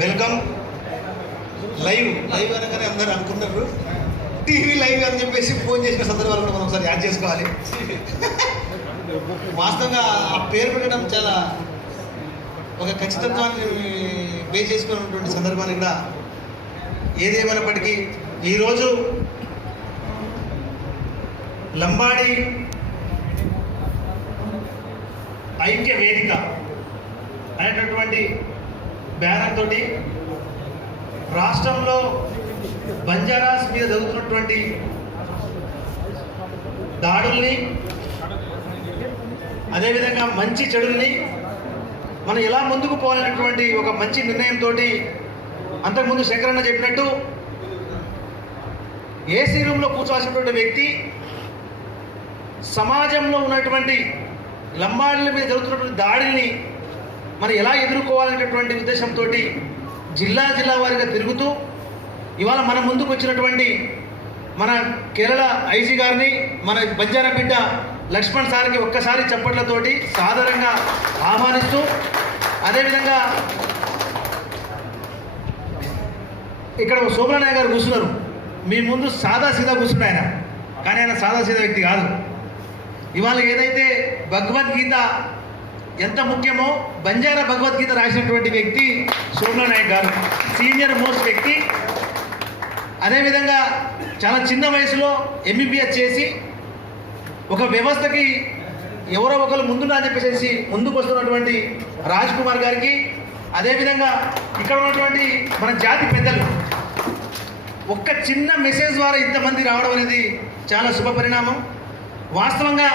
Welcome. Live అనగానే అందరూ అనుకున్నారు టీవీ లైవ్ అని చెప్పేసి ఫోన్ చేసిన సందర్భాలు కూడా మనం ఒకసారి యాడ్ చేసుకోవాలి. వాస్తవంగా ఆ పేరు పెట్టడం చాలా ఒక ఖచ్చితత్వాన్ని బే చేసుకున్నటువంటి సందర్భాన్ని కూడా ఏదేమైనప్పటికీ ఈరోజు లంబాడి ఐక్య వేదిక అనేటటువంటి బ్యానర్ తోటి రాష్ట్రంలో బంజారాస్ మీద జరుగుతున్నటువంటి దాడుల్ని, అదేవిధంగా మంచి చెడుల్ని మనం ఎలా ముందుకు పోవాలనేటువంటి ఒక మంచి నిర్ణయంతో అంతకుముందు శంకరన్న చెప్పినట్టు ఏసీ రూమ్లో కూర్చోవాల్సినటువంటి వ్యక్తి సమాజంలో ఉన్నటువంటి లంబాడీల మీద జరుగుతున్నటువంటి దాడిని మనం ఎలా ఎదుర్కోవాలనేటటువంటి ఉద్దేశంతో జిల్లా వారీగా తిరుగుతూ ఇవాళ మన ముందుకు వచ్చినటువంటి మన కేరళ ఐజీ గారిని, మన బంజారా బిడ్డ లక్ష్మణ్ సార్కి ఒక్కసారి చప్పట్లతోటి సాధారణంగా ఆహ్వానిస్తూ, అదేవిధంగా ఇక్కడ శోభనానాయ గారు కూర్చున్నారు. మీ ముందు సాదాసీదా కూర్చున్నాడు ఆయన, కానీ ఆయన సాదాసీదా వ్యక్తి కాదు. ఇవాళ ఏదైతే భగవద్గీత ఎంత ముఖ్యమో బంజారా భగవద్గీత రాసినటువంటి వ్యక్తి శోభనానాయక్ గారు, సీనియర్ మోస్ట్ వ్యక్తి. అదేవిధంగా చాలా చిన్న వయసులో ఎంబీబీఎస్ చేసి ఒక వ్యవస్థకి ఎవరో ఒకరు ముందున్నా అని చెప్పేసి ముందుకు వస్తున్నటువంటి రాజ్ కుమార్ గారికి, అదేవిధంగా ఇక్కడ ఉన్నటువంటి మన జాతి పెద్దలు ఒక్క చిన్న మెసేజ్ ద్వారా ఇంతమంది రావడం అనేది చాలా శుభ పరిణామం. వాస్తవంగా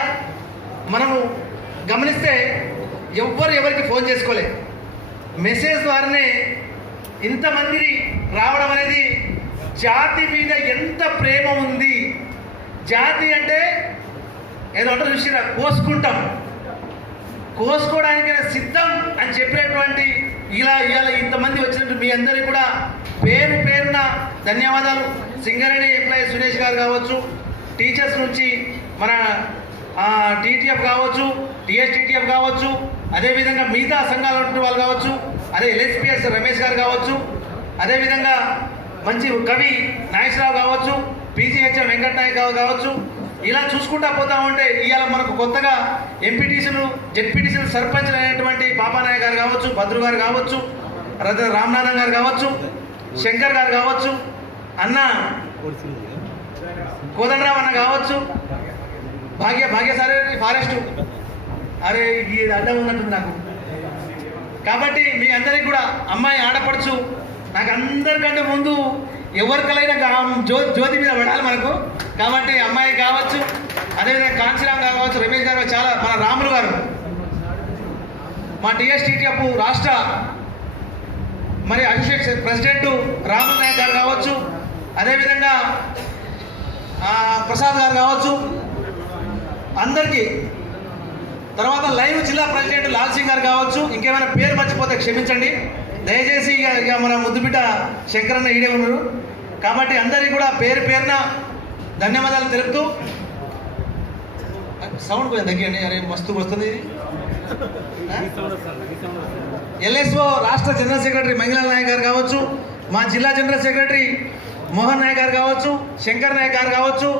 మనము గమనిస్తే ఎవరికి ఫోన్ చేసుకోలే, మెసేజ్ ద్వారానే ఇంతమంది రావడం అనేది జాతి మీద ఎంత ప్రేమ ఉంది. జాతి అంటే ఏదో అంటే చూసినా కోసుకోవడానికైనా సిద్ధం అని చెప్పినటువంటి ఇలా ఇంతమంది వచ్చినట్టు మీ అందరికీ కూడా పేరున ధన్యవాదాలు. సింగరేణి ఎంప్లాయీ సురేష్ గారు కావచ్చు, టీచర్స్ నుంచి మన టీటీఎఫ్ కావచ్చు, టీఎస్టీటీఎఫ్ కావచ్చు, అదేవిధంగా మిగతా సంఘాల వాళ్ళు కావచ్చు, అదే ఎల్ఎస్పిఎస్ రమేష్ గారు కావచ్చు, అదేవిధంగా మంచి కవి నాగేశ్వరరావు కావచ్చు, పీజీహెచ్ఎం వెంకట నాయక్ కావచ్చు, ఇలా చూసుకుంటా పోతా ఉంటే ఇవాళ మనకు కొత్తగా ఎంపీటీసీలు, జెడ్పీటీసీలు, సర్పంచ్లు అయినటువంటి పాపానాయ గారు కావచ్చు, భద్రు గారు కావచ్చు, రామనాథన్ గారు కావచ్చు, శంకర్ గారు కావచ్చు, అన్న కోదండరావు అన్న కావచ్చు, భాగ్యసారి ఫారెస్ట్, అరే ఇది అడ్డం ఉన్నట్టుంది నాకు. కాబట్టి మీ అందరికి కూడా అమ్మాయి ఆడపడుచు, నాకు అందరికంటే ముందు ఎవరికైనా జ్యోతి మీద పడాలి మనకు. కాబట్టి అమ్మాయి కావచ్చు, అదేవిధంగా కాంచీరామ్ గారు కావచ్చు, రమేష్ గారు, చాలా మన రాములు గారు, మా టీఎస్టీటీఎఫ్ రాష్ట్ర మరి అసోసియేషన్ ప్రెసిడెంట్ రాముల్ నాయక్ గారు కావచ్చు, అదేవిధంగా ప్రసాద్ గారు కావచ్చు, అందరికీ. తర్వాత లైవ్ జిల్లా ప్రెసిడెంట్ లాల్ సింగ్ గారు కావచ్చు. ఇంకేమైనా పేరు మర్చిపోతే క్షమించండి దయచేసి. ఇక మన ముద్దుబిడ్డ శంకరన్న ఈడే ఉన్నారు. కాబట్టి అందరికీ కూడా పేరున ధన్యవాదాలు తెలుపుతూ, సౌండ్ కొంచెం తగ్గియండి, అరే మస్తు వస్తుంది. ఎల్ఎస్ఓ రాష్ట్ర జనరల్ సెక్రటరీ మంగిలాల్ నాయక్ గారు కావచ్చు, మా జిల్లా జనరల్ సెక్రటరీ మోహన్ నాయక్ గారు కావచ్చు, శంకర్ నాయక్ గారు కావచ్చు.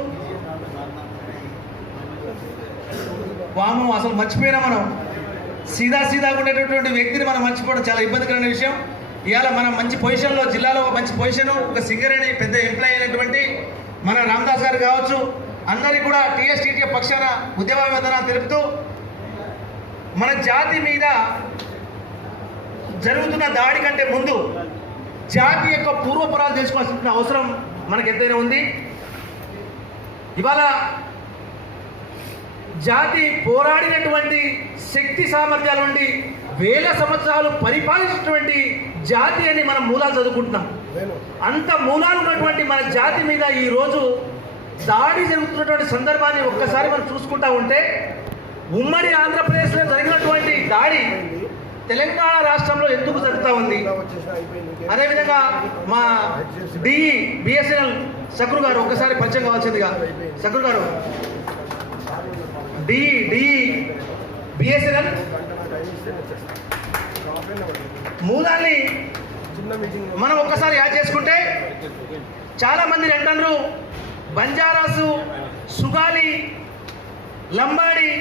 వాము అసలు మర్చిపోయినా మనం సీదా ఉండేటటువంటి వ్యక్తిని మనం మర్చిపోవడం చాలా ఇబ్బందికరమైన విషయం. ఇవాళ మనం మంచి పొజిషన్లో, జిల్లాలో మంచి పొజిషన్, ఒక సింగరేణి పెద్ద ఎంప్లాయీ అయినటువంటి మన రామదాస్ గారు కావచ్చు, అందరికీ కూడా టీఎస్టీటీఎఫ్ పక్షాన ఉద్యమాభివందనాలు తెలుపుతూ, మన జాతి మీద జరుగుతున్న దాడి కంటే ముందు జాతి యొక్క పూర్వపురాలు తెలుసుకోవాల్సిన అవసరం మనకు ఎంతైనా ఉంది. ఇవాళ జాతి పోరాడినటువంటి శక్తి సామర్థ్యాల నుండి వేల సంవత్సరాలు పరిపాలించినటువంటి జాతి అని మనం మూలాలు చదువుకుంటున్నాం. అంత మూలాలు ఉన్నటువంటి మన జాతి మీద ఈరోజు దాడి జరుగుతున్నటువంటి సందర్భాన్ని ఒక్కసారి మనం చూసుకుంటా ఉంటే, ఉమ్మడి ఆంధ్రప్రదేశ్లో జరిగినటువంటి దాడి తెలంగాణ రాష్ట్రంలో ఎందుకు జరుగుతూ ఉంది? అదేవిధంగా మా బిఎస్ఎన్ఎల్ సక్రు గారు ఒక్కసారి పరిచయం కావాల్సిందిగా. సక్రు గారు, బిఎస్ఎన్ఎల్ మూలాన్ని మనం ఒక్కసారి యాడ్ చేసుకుంటే చాలా మంది అంటారు బంజారాసు, సుగాలి, లంబాడి,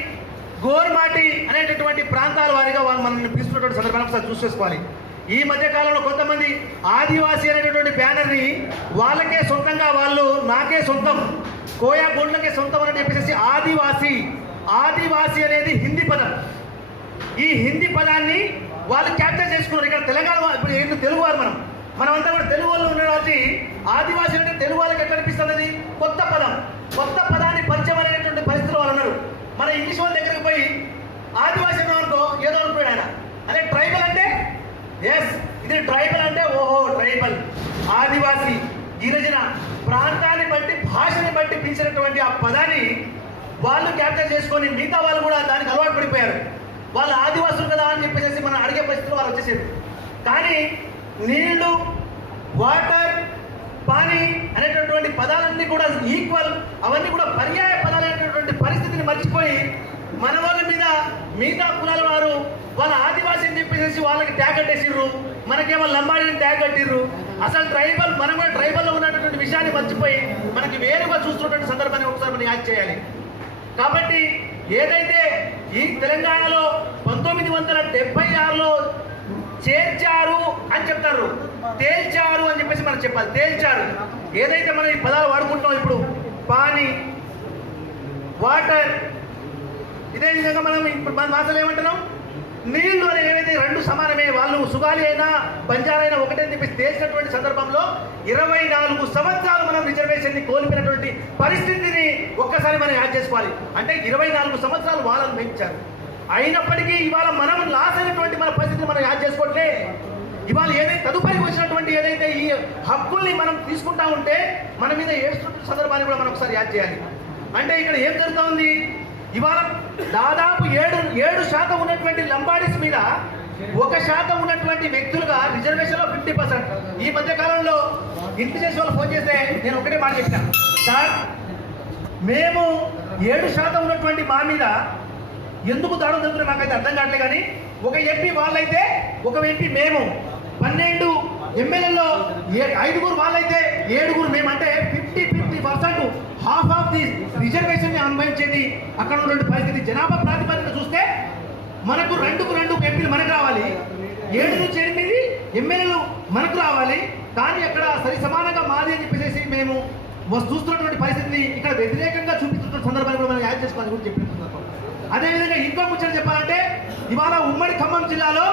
గోర్మాటి అనేటటువంటి ప్రాంతాల వారిగా వాళ్ళు మనల్ని పిలుస్తున్నటువంటి సందర్భాన్ని ఒకసారి చూసి చేసుకోవాలి. ఈ మధ్య కాలంలో కొంతమంది ఆదివాసీ అనేటటువంటి బ్యానర్ని వాళ్ళకే సొంతంగా వాళ్ళు నాకే సొంతం, కోయా గోండ్లకే సొంతం అని చెప్పేసి ఆదివాసీ అనేది హిందీ పదం. ఈ హిందీ పదాన్ని వాళ్ళు క్యాప్చర్ చేసుకున్నారు. ఇక్కడ తెలంగాణ ఇప్పుడు ఏంటి తెలుగు వారు మనమంతా కూడా తెలుగు వాళ్ళు ఉండడానికి ఆదివాసీ అంటే తెలుగు వాళ్ళకి ఎట్లా అనిపిస్తుంది? కొత్త పదాన్ని పరిచయం అనేటువంటి పరిస్థితులు వాళ్ళు ఉన్నారు. మన ఇంగ్లీష్ వాళ్ళ దగ్గరికి పోయి ఆదివాసీ అనుకో ఏదో అనుకోడు ఆయన. అదే ట్రైబల్ అంటే ఎస్ ఇది ట్రైబల్ అంటే ఓహో ట్రైబల్, ఆదివాసీ, గిరిజన ప్రాంతాన్ని బట్టి భాషని బట్టి పిలిచినటువంటి ఆ పదాన్ని వాళ్ళు క్యాప్చర్ చేసుకొని మిగతా వాళ్ళు కూడా దానికి అలవాటు పడిపోయారు. వాళ్ళు ఆదివాసులు కదా అని చెప్పేసి మనం అడిగే పరిస్థితులు వాళ్ళు వచ్చేసారు. కానీ నీళ్లు, వాటర్, పానీ అనేటటువంటి పదాలన్నీ కూడా ఈక్వల్, అవన్నీ కూడా పర్యాయ పదాలు అనేటటువంటి పరిస్థితిని మర్చిపోయి మన వాళ్ళ మీద మిగతా కులాల వారు వాళ్ళ ఆదివాసీ అని చెప్పేసి వాళ్ళకి ట్యాగ్ కట్టేసిర్రు, మనకేమో లంబాడిని ట్యాగ్ కట్టిర్రు. అసలు ట్రైబల్ మనం కూడా ట్రైబల్లో ఉన్నటువంటి విషయాన్ని మర్చిపోయి మనకి వేరుగా చూస్తున్నటువంటి సందర్భాన్ని ఒకసారి మనం యాడ్ చేయాలి. కాబట్టి ఏదైతే ఈ తెలంగాణలో 1976లో చేర్చారు అని చెప్తారు, తేల్చారు అని చెప్పేసి మనం చెప్పాలి. తేల్చారు ఏదైతే మనం ఈ పదాలు వాడుకుంటున్నాం ఇప్పుడు పానీ, వాటర్, ఇదే విధంగా మనం ఇప్పుడు మన భాషలో ఏమంటున్నాం నీళ్లు అని ఏవైతే రెండు సమానమే, వాళ్ళు సుగాలి అయినా బంజారా అయినా ఒకటే అని చెప్పేసి తేల్చినటువంటి సందర్భంలో 24 సంవత్సరాలు మనం రిజర్వేషన్ని కోల్పోయినటువంటి పరిస్థితిని ఒక్కసారి మనం యాడ్ చేసుకోవాలి. అంటే 24 సంవత్సరాలు వాళ్ళని పెంచారు. అయినప్పటికీ ఇవాళ మనం లాస్ అయినటువంటి మన పరిస్థితిని మనం యాడ్ చేసుకోవట్లే. ఇవాళ ఏదైతే తదుపరి వచ్చినటువంటి ఏదైతే ఈ హక్కుల్ని మనం తీసుకుంటా ఉంటే మన మీద ఏడుస్తున్న సందర్భాన్ని కూడా మనం ఒకసారి యాడ్ చేయాలి. అంటే ఇక్కడ ఏం జరుగుతూ ఉంది? ఇవాళ దాదాపు 7% ఉన్నటువంటి లంబాడీస్ మీద 1% ఉన్నటువంటి వ్యక్తులుగా రిజర్వేషన్లో 50%. ఈ మధ్య కాలంలో ఇంటి చేసే వాళ్ళు ఫోన్ చేస్తే నేను ఒకటే మాట చెప్పాను, సార్ మేము 7% ఉన్నటువంటి మా మీద ఎందుకు దాడులు జరుగుతుందో నాకైతే అర్థం కావట్లేదు. కానీ ఒక ఎంపీ వాళ్ళైతే, ఒక ఎంపీ మేము, 12 ఎమ్మెల్యేలో 5 వాళ్ళైతే 7 మేము, అంటే 50% హాఫ్ ఆఫ్ ది రిజర్వేషన్ ని అనుభవించేది అక్కడ ఉన్నటువంటి పరిస్థితి. జనాభా ప్రాతిపదిక చూస్తే మనకు 2 ఎంపీలు మనకు రావాలి, 7 నుంచి 8 ఎమ్మెల్యేలు మనకు రావాలి. కానీ అక్కడ సరి సమానంగా మాది అని చెప్పేసి మేము చూస్తున్నటువంటి పరిస్థితిని ఇక్కడ వ్యతిరేకంగా చూపిస్తున్న సందర్భాన్ని కూడా మనం యాడ్ చేసుకోవాలని కూడా చెప్పిన. అదేవిధంగా ఇంకో ముచ్చట చెప్పాలంటే ఇవాళ ఉమ్మడి ఖమ్మం జిల్లాలో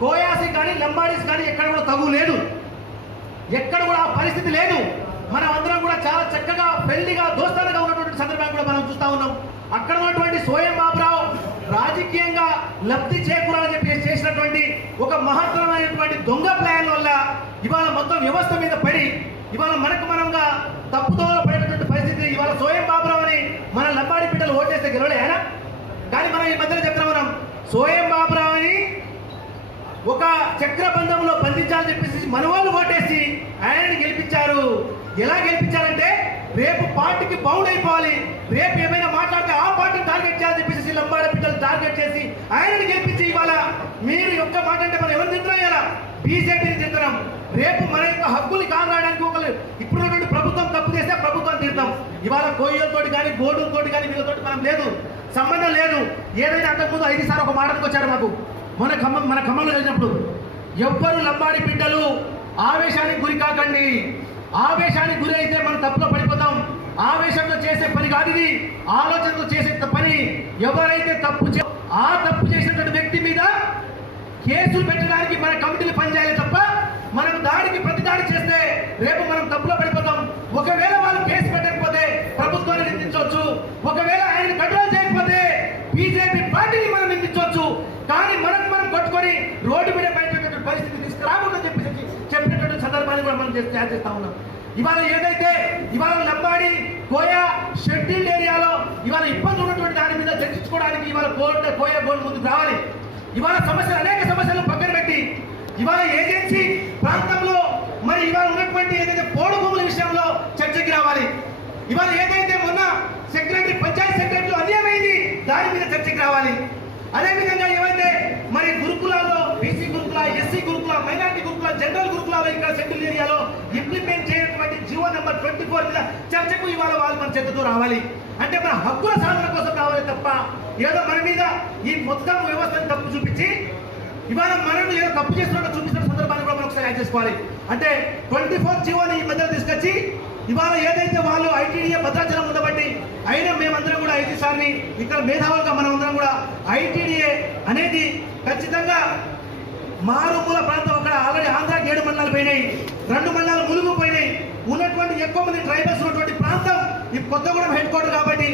కోయాసి కానీ లంబాడీస్ కానీ ఎక్కడ కూడా తగు లేదు, ఎక్కడ కూడా ఆ పరిస్థితి లేదు. మనం అందరం కూడా చాలా చక్కగా పెళ్లిగా దోస్తాలుగా ఉన్నటువంటి సందర్భాన్ని కూడా మనం చూస్తా ఉన్నాం. అక్కడ ఉన్నటువంటి సోయం బాబురావు రాజకీయంగా లబ్ధి చేకూరాలని చెప్పి చేసినటువంటి ఒక మహత్తరమైనటువంటి దొంగ ప్లాన్ వల్ల ఇవాళ మొత్తం వ్యవస్థ మీద పడి ఇవాళ మనంగా తప్పుదోవ పడేటటువంటి పరిస్థితి. ఇవాళ సోయం బాబురావు అని మన లంబాడి బిడ్డలు ఓటేస్తే గెలవలే ఆయన. కానీ మనం ఈ మధ్యలో చెప్తున్నాం, మనం సోయం బాబురావు అని ఒక చక్రబంధంలో బంధించాలని చెప్పేసి మన వాళ్ళు ఓటేసి ఆయనని గెలిపించారు. ఎలా గెలిపించారంటే రేపు పార్టీకి బౌండ్ అయిపోవాలి, రేపు ఏమైనా మాట్లాడితే ఆ పార్టీని టార్గెట్ చేయాలని చెప్పేసి లంబాడి బిడ్డలు టార్గెట్ చేసి ఆయనని గెలిపించి ఇవాళ మీరు యొక్క మాట అంటే మనం ఎవరు తింటున్నాం, ఇలా బీజేపీని తింటున్నాం. రేపు మన యొక్క హక్కుల్ని కాపాడడానికి ఒకరు ఇప్పుడున్నటువంటి ప్రభుత్వం తప్పు చేస్తే ప్రభుత్వం తిడతాం. ఇవాళ కోయ్యలతోటి కానీ గోడులతోటి కానీ వీళ్ళతోటి మనం లేదు, సంబంధం లేదు. ఏదైనా అంతకుముందు 5 సార్లు ఒక మాటకు వచ్చారు మాకు మన ఖమ్మంలో వెళ్ళినప్పుడు, ఎవ్వరు లంబాడి బిడ్డలు ఆవేశానికి గురి కాకండి, ఆవేశానికి గురి అయితే మనం తప్పులో పడిపోతాం. ఆవేశంతో చేసే పని కాదు ఇది, ఆలోచనతో చేసే పని. ఎవరైతే తప్పు చేసినటువంటి వ్యక్తి మీద కేసులు పెట్టడానికి మన కమిటీలు పనిచేయాలి తప్ప మనం దాడికి ప్రతి దాడి చేస్తే రేపు మనం తప్పులో పడిపోతాం. ఒకవేళ వాళ్ళు కేసు పెట్టకపోతే ప్రభుత్వాన్ని నిందించవచ్చు, ఒకవేళ ఆయన కంట్రోల్ చేయకపోతే బీజేపీ పార్టీని మనం నిందించవచ్చు. కానీ మనం కొట్టుకొని రోడ్డు మీద బయటటువంటి పరిస్థితి తీసుకురాకుండా చెప్పినటువంటి సందర్భాన్ని కూడా మనం చేస్తా ఉన్నాం. ఇవాళ ఏదైతే ఇవాళ లంబాడి కోయా షెడ్యూల్డ్ ఏరియాలో ఇవాళ ఇబ్బంది ఉన్నటువంటి దాని మీద చర్చించుకోవడానికి ఇవాళ కోయా గోల్డ్ ముందుకు రావాలి. ఇవాళ సమస్యలు అనేక సమస్యలు పక్కన పెట్టి ఇవాళ ఏజెన్సీ ప్రాంతంలో మరి ఇవాళ ఉన్నటువంటి ఏదైతే పోడు భూముల విషయంలో చర్చకి రావాలి. ఇవాళ ఏదైతే మొన్న పంచాయతీ సెక్రటరీలో అన్యాయమైంది దాని మీద చర్చకి రావాలి. అదేవిధంగా ఏవైతే మరి గురుకులాల్లో బీసీ గురుకుల, ఎస్సీ గురుకుల, మైనారిటీ గురుకుల, జనరల్ గురుకుల ఏరియాలో ఇక్కడ సెంట్రల్ ఏరియాలో ఇంప్లిమెంట్ చేయనటువంటి జీవో నెంబర్ 24 మీద చర్చకు ఇవాళ వాళ్ళు మన చేతితో రావాలి. అంటే మన హక్కుల సాధన కోసం రావాలి తప్ప ఏదో మన మీద ఈ మొత్తం వ్యవస్థను తప్పు చూపించి ఇవాళ మనం ఏదో తప్పు చేస్తున్నట్టు చూపిస్తున్న సందర్భాన్ని కూడా మనం ఒకసారి యాడ్ చేసుకోవాలి. అంటే 24 జీవోని ఈ మధ్యలో తీసుకొచ్చి ఇవాళ ఏదైతే వాళ్ళు ఐటీడీఏ భద్రాచలం ఉండబట్టి అయినా మేమందరం కూడా ఐటీ సార్ని ఇక్కడ మేధావులుగా మనం అందరం కూడా ఐటీడీఏ అనేది ఖచ్చితంగా మారుమూల ప్రాంతం అక్కడ ఆల్రెడీ ఆంధ్రాకి 7 మండలాలు పోయినాయి, 2 మండలాలు ములుగు పోయినాయి, ఉన్నటువంటి ఎక్కువ మంది ట్రైబల్స్ ఉన్నటువంటి ప్రాంతం ఈ కొత్తగూడెం హెడ్ క్వార్టర్ కాబట్టి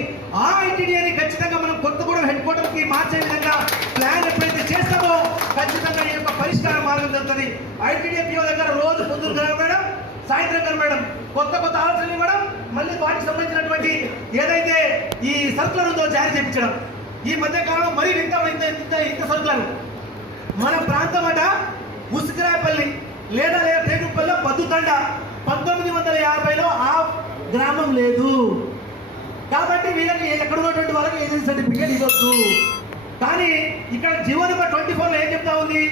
ఆ ఐటీడీఏని ఖచ్చితంగా మనం కొత్తగూడెం హెడ్ క్వార్టర్కి మార్చే విధంగా ప్లాన్ ఎప్పుడైతే చేస్తామో ఖచ్చితంగా ఈ యొక్క పరిష్కార మార్గం జరుగుతుంది. ఐటీడీఏ పిఓ దగ్గర రోజు పొద్దున కనబడడం, సాయంత్రం కనబడడం, కొత్త కొత్త ఆలోచనలు ఇవ్వడం, మళ్ళీ వాటికి సంబంధించినటువంటి ఏదైతే ఈ సర్కులర్ ఉందో జారీ చేయించడం. ఈ మధ్య కాలంలో మరీ ఇంత సర్కులర్ మన ప్రాంతం అట ఉసుకరాపల్లి లేదా రేగుపల్లిలో బద్దుతండ 1950లో ఆ గ్రామం లేదు కాబట్టి వీళ్ళకి ఎక్కడ ఉన్నటువంటి వాళ్ళకి ఏజెన్సీ సర్టిఫికేట్ ఇవ్వద్దు. కానీ ఇక్కడ జీవో నెంబర్ 24లో ఏం చెప్తా ఉంది,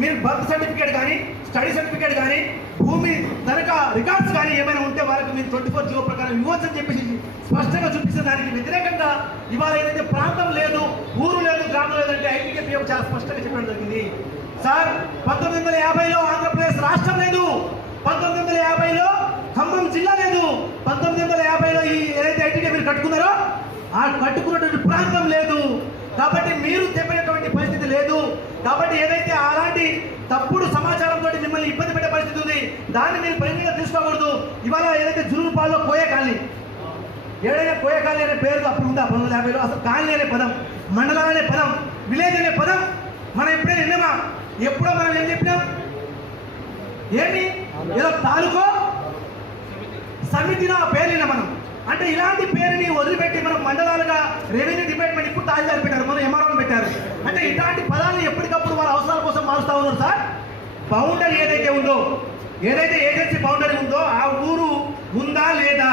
మీరు బర్త్ సర్టిఫికేట్ కానీ స్టడీ సర్టిఫికేట్ కానీ భూమి తనఖా రికార్డ్స్ కానీ ఏమైనా ఉంటే వాళ్ళకి మీరు 24 జీవో ప్రకారం ఇవ్వచ్చు అని చెప్పేసి స్పష్టంగా చూపిస్తే దానికి వ్యతిరేకంగా ఇవాళ ఏదైతే ప్రాంతం లేదు, ఊరు లేదు, గ్రామం లేదంటే ఐటీడీఏ చాలా స్పష్టంగా చెప్పడం జరిగింది. సార్ 1950లో ఆంధ్రప్రదేశ్ రాష్ట్రం లేదు, 1950లో ఖమ్మం జిల్లా లేదు, 1950లో ఈ ఏదైతే ఐటీడీఏ మీరు కట్టుకున్నారో ఆ కట్టుకున్నటువంటి ప్రాంతం లేదు. కాబట్టి మీరు చెప్పేటువంటి పరిస్థితి లేదు. కాబట్టి ఏదైతే అలాంటి తప్పుడు సమాచారంతో మిమ్మల్ని ఇబ్బంది పెట్టే పరిస్థితి ఉంది, దాన్ని మీరు పరిగణగా తీసుకోకూడదు. ఇవాళ ఏదైతే జులుపాల్లో కోయ కాలనీ, ఏదైనా కోయ కాలనీ అనే పేరు అప్పుడు ఉందా 1950లో? అసలు కాలనీ అనే పదం, మండలం అనే పదం, విలేజ్ అనే పదం మనం ఎప్పుడైనా విన్నామా? ఎప్పుడో మనం ఏం చెప్పినాం? ఏమి ఏదో తాలూకో సమితిలో ఆ పేరు మనం. అంటే ఇలాంటి పేరుని వదిలిపెట్టి మనం మండలాలుగా రెవెన్యూ డిపార్ట్మెంట్ ఇప్పుడు తాజాలు పెట్టారు, మనం ఎంఆర్ఓని పెట్టారు. అంటే ఇలాంటి పదాలను ఎప్పటికప్పుడు వాళ్ళ అవసరాల కోసం మారుస్తూ ఉన్నారు. సార్ బౌండరీ ఏదైతే ఉందో, ఏదైతే ఏజెన్సీ బౌండరీ ఉందో ఆ ఊరు ఉందా లేదా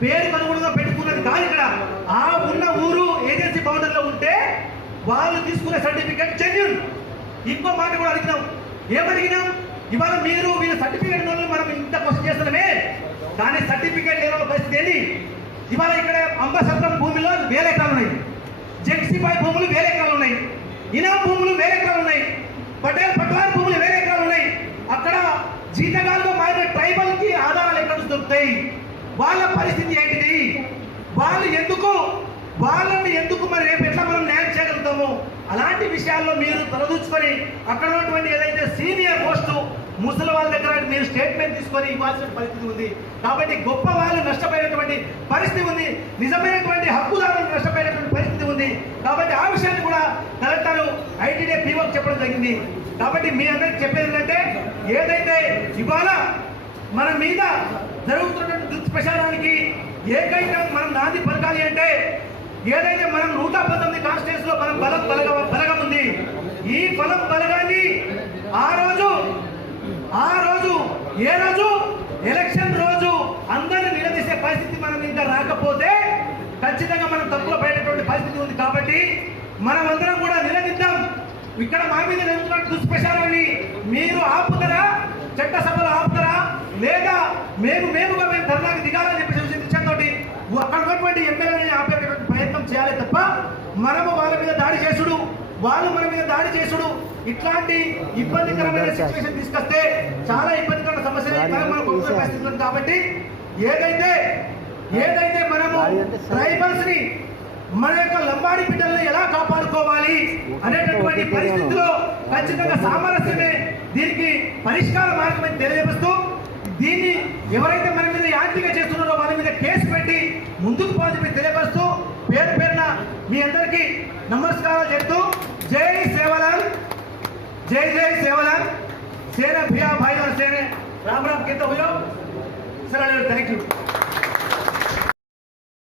పేరుకు అనుగుణంగా పెట్టుకున్నది కాదు. ఇక్కడ ఆ ఉన్న ఊరు ఏజెన్సీ బౌండరీలో ఉంటే వాళ్ళు తీసుకునే సర్టిఫికేట్ జెన్యూన్. ఇంకో మాట కూడా అడిగినాం, ఏమడిగినాం? ఇవాళ మీరు వీళ్ళ సర్టిఫికేట్ మనం ఇంత క్వశ్చన్ చేస్తున్నామే, కానీ సర్టిఫికేట్ లేని పరిస్థితి ఏంటి? ఇవాళ ఇక్కడ అంబసత్రం భూమిలో 1000 ఎకరాలు ఉన్నాయి, జెక్సీపై భూములు 1000 ఎకరాలు ఉన్నాయి, ఇనాం భూములు 1000 ఎకరాలు ఉన్నాయి, పట్వార్ భూములు 1000 ఎకరాలు ఉన్నాయి. అక్కడ జీతగాలుగా మారిన ట్రైబల్ కి ఆధారాలు ఎక్కడ దొరుకుతాయి? వాళ్ళ పరిస్థితి ఏంటిది? వాళ్ళని ఎందుకు మరి రేపు ఎట్లా మనం న్యాయం చేయగలుగుతాము? అలాంటి విషయాల్లో మీరు తలదూచుకొని అక్కడ ఉన్నటువంటి ఏదైతే సీనియర్ పోస్టు ముసలి వాళ్ళ దగ్గర మీరు స్టేట్మెంట్ తీసుకొని ఇవ్వాల్సిన పరిస్థితి ఉంది. కాబట్టి గొప్ప వాళ్ళు నష్టపోయినటువంటి పరిస్థితి ఉంది, నిజమైనటువంటి హక్కుదారులు నష్టపోయినటువంటి పరిస్థితి ఉంది. కాబట్టి ఆ విషయాన్ని కూడా కలెక్టర్ ఐటీడీఏ పీఓకి చెప్పడం జరిగింది. కాబట్టి మీ అందరికి చెప్పేది ఏంటంటే, ఏదైతే ఇవాళ మన మీద జరుగుతున్నటువంటి దుష్ప్రచారానికి ఏకైక మనం నాంది పలకాలి అంటే, ఏదైతే మనం 119 కాన్స్టిట్యూన్స్ లో మనం బలగం ఉంది, ఈ బలం బలగాన్ని ఆ రోజు ఏ రోజు ఎలక్షన్ రోజు అందరిని నిలదీసే పరిస్థితి మనం ఇంకా రాకపోతే ఖచ్చితంగా మనం తప్పులో పడేటటువంటి పరిస్థితి ఉంది. కాబట్టి మనం అందరం కూడా నిలదీద్దాం. ఇక్కడ మా మీద జరుగుతున్న దుష్ప్రచారాన్ని మీరు ఆపుతారా, చట్టసభలో ఆపుతారా, లేదా మేముగా మేము ధర్నాకి దిగాలని చెప్పేసి విషయంతోటి అక్కడ ఉన్నటువంటి ఎమ్మెల్యేని ఆపేటటువంటి ప్రయత్నం చేయాలి తప్ప మనము వాళ్ళ మీద దాడి చేసుడు, వాళ్ళు మన మీద దాడి చేసుడు, ఇట్లాంటి ఇబ్బందికరమైన సిచ్యువేషన్ తీసుకొస్తే చాలా ఇబ్బందికరమైన సమస్యలు. కాబట్టి ఏదైతే మనము ట్రైబల్స్ ని మన యొక్క లంబాడి బిడ్డలను ఎలా కాపాడుకోవాలి అనేటటువంటి పరిస్థితిలో ఖచ్చితంగా సామరస్యమే దీనికి పరిష్కార మార్గం అని తెలియజేస్తూ, దీన్ని ఎవరైతే మన మీద యాంత్రిక చేస్తున్నారో వాళ్ళ మీద కేసు పెట్టి ముందుకు పోవాలని తెలియపరుస్తూ పేరున మీ అందరికీ నమస్కారాలు చెప్తూ జై సేవలాల్, जय जय सेवालाल, सेना भैया भाई और सेने राम राम कहते हुए सर थैंक यू।